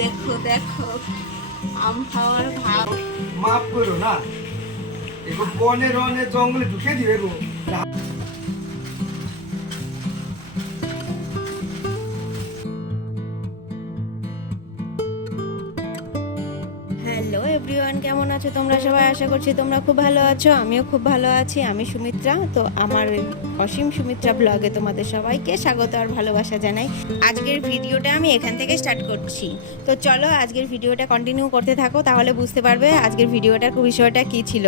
দেখো দেখো আম খাওয়ার ভাব। মাফ করো না, এগো বনে রনে জঙ্গলে ঢুকে দিবে গো। হ্যালো এভরিওয়ান, কেমন আছো তোমরা সবাই? আশা করছি তোমরা খুব ভালো আছো, আমিও খুব ভালো আছি। আমি সুমিত্রা, তো আমার অসীম সুমিত্রা ব্লগে তোমাদের সবাইকে স্বাগত আর ভালোবাসা জানাই। আজকের ভিডিওটা আমি এখান থেকে স্টার্ট করছি, তো চলো আজকের ভিডিওটা কন্টিনিউ করতে থাকো, তাহলে বুঝতে পারবে আজকের ভিডিওটার বিষয়টা কী ছিল।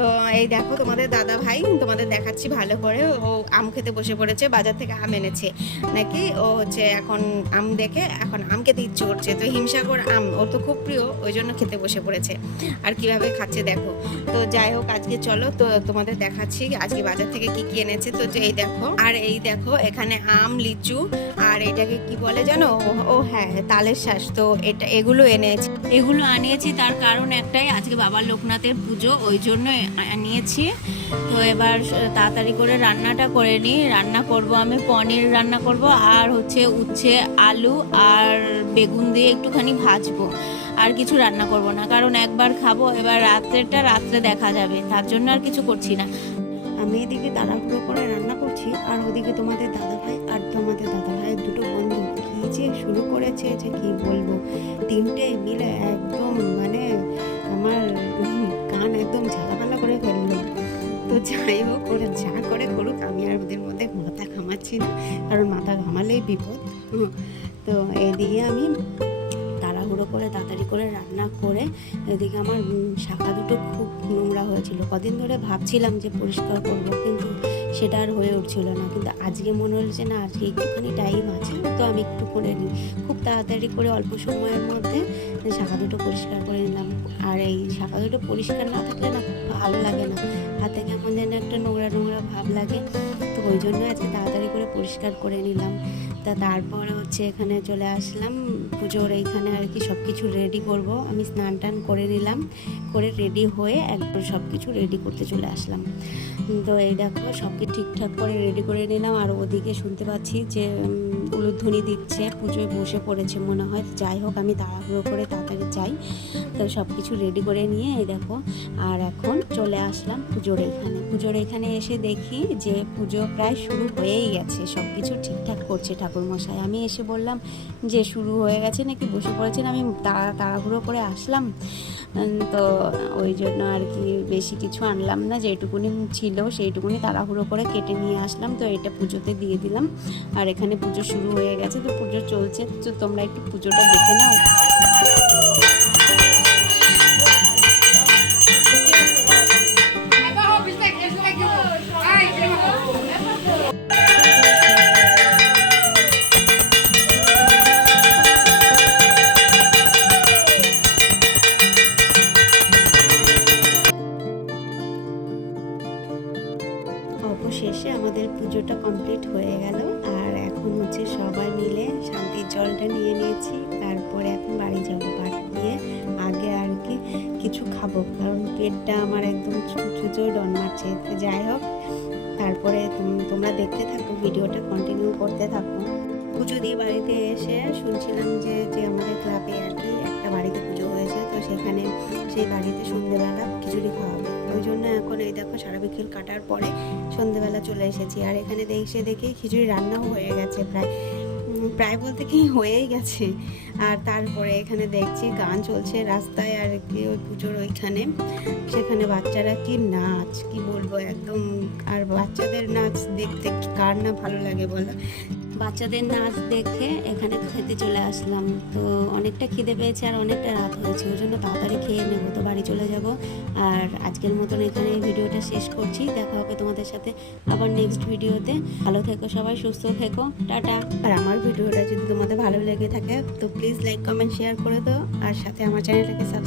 তো এই দেখো তোমাদের দাদা ভাই, তোমাদের দেখাচ্ছি ভালো করে। ও আম খেতে বসে পড়েছে, বাজার থেকে আম এনেছে নাকি। ও হচ্ছে এখন আম দেখে এখন আম খেতে ইচ্ছে করছে, তো হিমসাগর আম ওর তো খুব প্রিয়, ওই জন্য খেতে বসে পড়েছে। আর কিভাবে খাচ্ছে দেখো। তো যাই হোক, আজকে চলো তো তোমাদের দেখাচ্ছি আজকে বাজার থেকে কি কি এনেছে। তো এই দেখো, আর এই দেখো এখানে আম, লিচু, আর এটাকে কি বলে জানো? ও হ্যাঁ, তালের শ্বাস। তো এগুলো এনেছি, এগুলো আনিয়েছি তার কারণ একটাই, আজকে বাবা লোকনাথের পুজো, ওই জন্য আনিয়েছি। তো এবার তাড়াতাড়ি করে রান্নাটা করে নিই। রান্না করব আমি পনির রান্না করব, আর হচ্ছে উচ্ছে, আলু আর বেগুন দিয়ে একটুখানি ভাজবো। আর কিছু রান্না করব না, কারণ একবার খাবো, এবার রাত্রে দেখা যাবে, তার জন্য আর কিছু করছি না। আমি এদিকে তাড়াহুড়ো করে রান্না করছি, আর ওদিকে তোমাদের দাদাভাই আর তোমাদের দাদাভাইয়ের দুটো বন্ধু কি যে শুরু করেছে যে কি বলবো। তিনটে মিলে একদম মানে আমার কান একদম ঝালাপালা করে ফেললো। তো যাই হোক, ওরা যা করে করুক, আমি আর ওদের মধ্যে মাথা ঘামাচ্ছি না, কারণ মাথা ঘামালেই বিপদ। তো এদিকে আমি তাড়াহুড়ো করে তাড়াতাড়ি করে রান্না করে, এদিকে আমার শাখা দুটো খুব নোংরা হয়েছিল। কদিন ধরে ভাবছিলাম যে পরিষ্কার করবো, কিন্তু সেটা আর হয়ে উঠছিল না। কিন্তু আজকে মনে হচ্ছে না, আজকে একটুখানি টাইম আছে, তো আমি একটু করে নিই। খুব তাড়াতাড়ি করে অল্প সময়ের মধ্যে শাখা দুটো পরিষ্কার করে নিলাম। আর এই শাখা দুটো পরিষ্কার না থাকলে না ভালো লাগে না, হাতে কেমন যেন একটা নোংরা নোংরা ভাব লাগে। তো ওই জন্য আজকে তাড়াতাড়ি করে পরিষ্কার করে নিলাম। তা তারপরে হচ্ছে এখানে চলে আসলাম পুজোর এইখানে আর কি সব কিছু রেডি করব। আমি স্নান টান করে নিলাম, করে রেডি হয়ে একবার সব কিছু রেডি করতে চলে আসলাম। তো এই দেখো সব কিছু ঠিকঠাক করে রেডি করে নিলাম। আর ওদিকে শুনতে পাচ্ছি যে উলুধ্বনি দিচ্ছে, পুজোয় বসে পড়েছে মনে হয়। যাই হোক, আমি তাড়াহুড়ো করে তাড়াতাড়ি যাই। তো সব কিছু রেডি করে নিয়ে এই দেখো, আর এখন চলে আসলাম পুজোর এখানে এসে দেখি যে পুজো প্রায় শুরু হয়েই গেছে, সব কিছু ঠিকঠাক করছে ঠাকুরমশাই। আমি এসে বললাম যে শুরু হয়ে গেছে নাকি, বসে পড়েছেন। আমি তাড়াহুড়ো করে আসলাম, তো ওই জন্য আর কি বেশি কিছু আনলাম না, যেটুকুনি ছিল সেইটুকুনি তাড়াহুড়ো করে কেটে নিয়ে আসলাম। তো এটা পুজোতে দিয়ে দিলাম। আর এখানে পুজো শুরু হয়ে গেছে, তো পুজো চলছে, তো তোমরা একটু পুজোটা দেখে নাও। অবশেষে আমাদের পুজোটা কমপ্লিট হয়ে গেল। আর এখন হচ্ছে সবাই মিলে শান্তির জলটা নিয়ে নিয়েছি, তারপরে এখন বাড়ি যাবো। বাড়ি গিয়ে আগে আর কি কিছু খাবো, কারণ পেটটা আমার একদম চুচোয় ডন মারছে। যাই হোক, তারপরে তোমরা দেখতে থাকো, ভিডিওটা কন্টিনিউ করতে থাকো। পুজো দিয়ে বাড়িতে এসে শুনছিলাম যে আমাদের ক্লাবে আর কি একটা বাড়িতে পুজো হয়েছে, তো সেখানে সেই বাড়িতে সন্ধ্যেবেলা খিচুড়ি খাওয়াবে। ওই জন্য এখন এই দেখো সারা বিকেল কাটার পরে সন্ধ্যেবেলা চলে এসেছি। আর এখানে দেখি খিচুড়ি রান্নাও হয়ে গেছে, প্রায় বলতে কি হয়েই গেছে। আর তারপরে এখানে দেখছি গান চলছে রাস্তায় আর কি, ওই পুজোর ওইখানে সেখানে বাচ্চারা কি নাচ, কি বলবো একদম। আর বাচ্চাদের নাচ দেখতে কার না ভালো লাগে বলো। বাচ্চাদের নাচ দেখে এখানে খেতে চলে আসলাম। তো অনেকটা খিদে পেয়েছে আর অনেকটা রাত হয়েছে, ওই জন্য তাড়াতাড়ি খেয়ে নেবো, তো বাড়ি চলে যাব। আর আজকের মতন এখানে ভিডিওটা শেষ করছি। দেখা হবে তোমাদের সাথে আবার নেক্সট ভিডিওতে। ভালো থেকো সবাই, সুস্থ থেকো, টাটা। আর আমার ভিডিওটা যদি তোমাদের ভালো লেগে থাকে তো প্লিজ লাইক, কমেন্ট, শেয়ার করে দাও, আর সাথে আমার চ্যানেলটাকে সাবস্ক্রাইব